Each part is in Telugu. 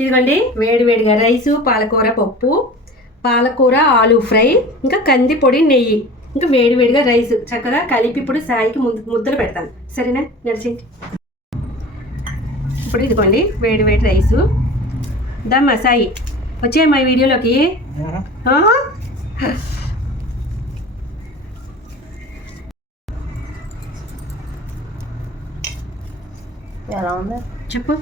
ఇదిగోండి వేడి వేడిగా రైసు పాలకూర పప్పు పాలకూర ఆలు ఫ్రై ఇంకా కంది పొడి నెయ్యి ఇంకా వేడి వేడిగా రైస్. చక్కగా కలిపి ఇప్పుడు సాయికి ముద్ద ముద్దలు పెడతాను. సరేనా? నడిచేయండి. ఇప్పుడు ఇదిగోండి వేడి వేడి రైసు. దమ్మా సాయి వచ్చే మా వీడియోలోకి? ఎలా ఉంది? చెప్పు.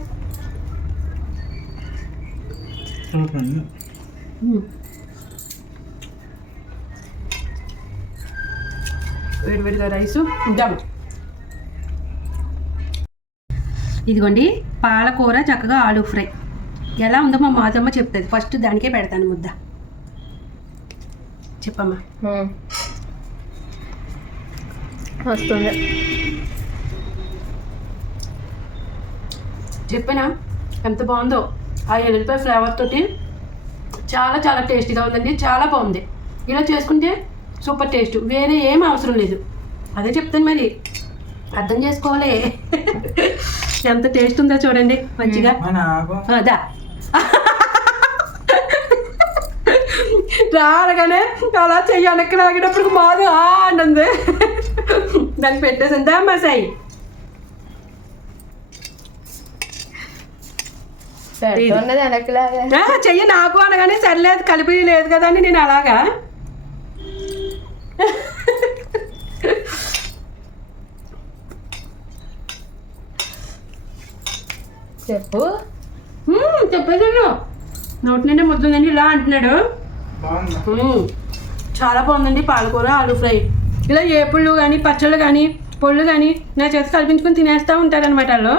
సూపర్. వేడివేడిగా రైసు. ఇదిగోండి పాలకూర చక్కగా ఆలు ఫ్రై. ఎలా ఉందో మా మాతమ్మ చెప్తుంది. ఫస్ట్ దానికే పెడతాను ముద్ద. చెప్పమ్మా. మ్మ్. వస్తుంది. చెప్పినా? ఎంత బాగుందో? ఆ ఎల్లిపాయ ఫ్లేవర్ తోటి చాలా చాలా టేస్టీగా ఉందండి. చాలా బాగుంది. ఇలా చేసుకుంటే సూపర్ టేస్ట్. వేరే ఏం అవసరం లేదు. అదే చెప్తాను మరి. అర్థం చేసుకోవాలి. ఎంత టేస్ట్ ఉందో చూడండి మంచిగా. అదా రాగానే అలా చెయ్యి వెనక్కి లాగేటప్పుడు మాది ఆ అంటుంది దాన్ని పెట్టేసిందా మా సాయి చెయ్యి నాకు అనగానే సర్లేదు కలిపి లేదు కదా అని నేను అలాగా. చెప్పు. చెప్పేసాడు నోటి నిండా ముద్దుందండి ఇలా అంటున్నాడు. చాలా బాగుందండి పాలకూర ఆలు ఫ్రై. ఇలా ఏపుళ్ళు కానీ పచ్చళ్ళు కానీ పొళ్ళు కానీ నా చేత కల్పించుకొని తినేస్తూ ఉంటారనమాట వాళ్ళు.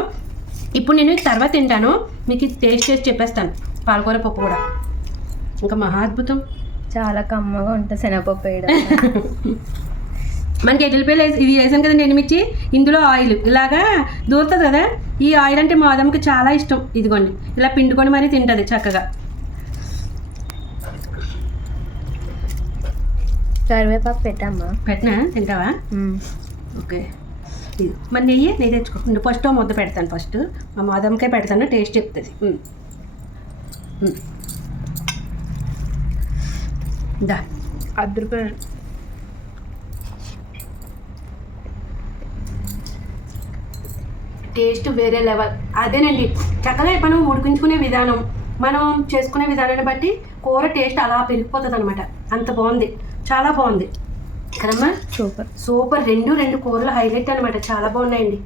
ఇప్పుడు నేను తర్వాత తింటాను. మీకు ఇది టేస్ట్ చేసి చెప్పేస్తాను. పాలకూర పప్పు కూడా. ఇంకా మహా అద్భుతం. చాలా కమ్మగా ఉంటుంది శనగపప్పు వేయడం. మనకి ఎల్లిపాయలు వేసి ఇది వేసాం కదండి ఎండుమిర్చి. ఇందులో ఆయిల్. ఇలాగా దూరుతుంది కదా? ఈ ఆయిల్ అంటే మా అదమ్మకి చాలా ఇష్టం. ఇదిగోండి. ఇలా పిండుకొని మరీ తింటుంది చక్కగా. కరివేపాకు పెట్టమ్మా. పెట్టినా? తింటావా. ఓకే. మరి నెయ్యి నెయ్యి తెచ్చుకో. ఫస్ట్ ఓ ముద్ద పెడతాను ఫస్ట్. మా మాదమ్మకే పెడతాను టేస్ట్ చెప్తుంది. దా. టేస్ట్ వేరే లెవెల్. అదేనండి చక్కగా మనం ఉడికించుకునే విధానం మనం చేసుకునే విధానాన్ని బట్టి కూర టేస్ట్ అలా పెరిగిపోతుంది అనమాట అంత బాగుంది. చాలా బాగుంది. కదమ్మా? సూపర్. సూపర్. రెండు రెండు కూరలు హైలైట్ అనమాట చాలా బాగున్నాయండి.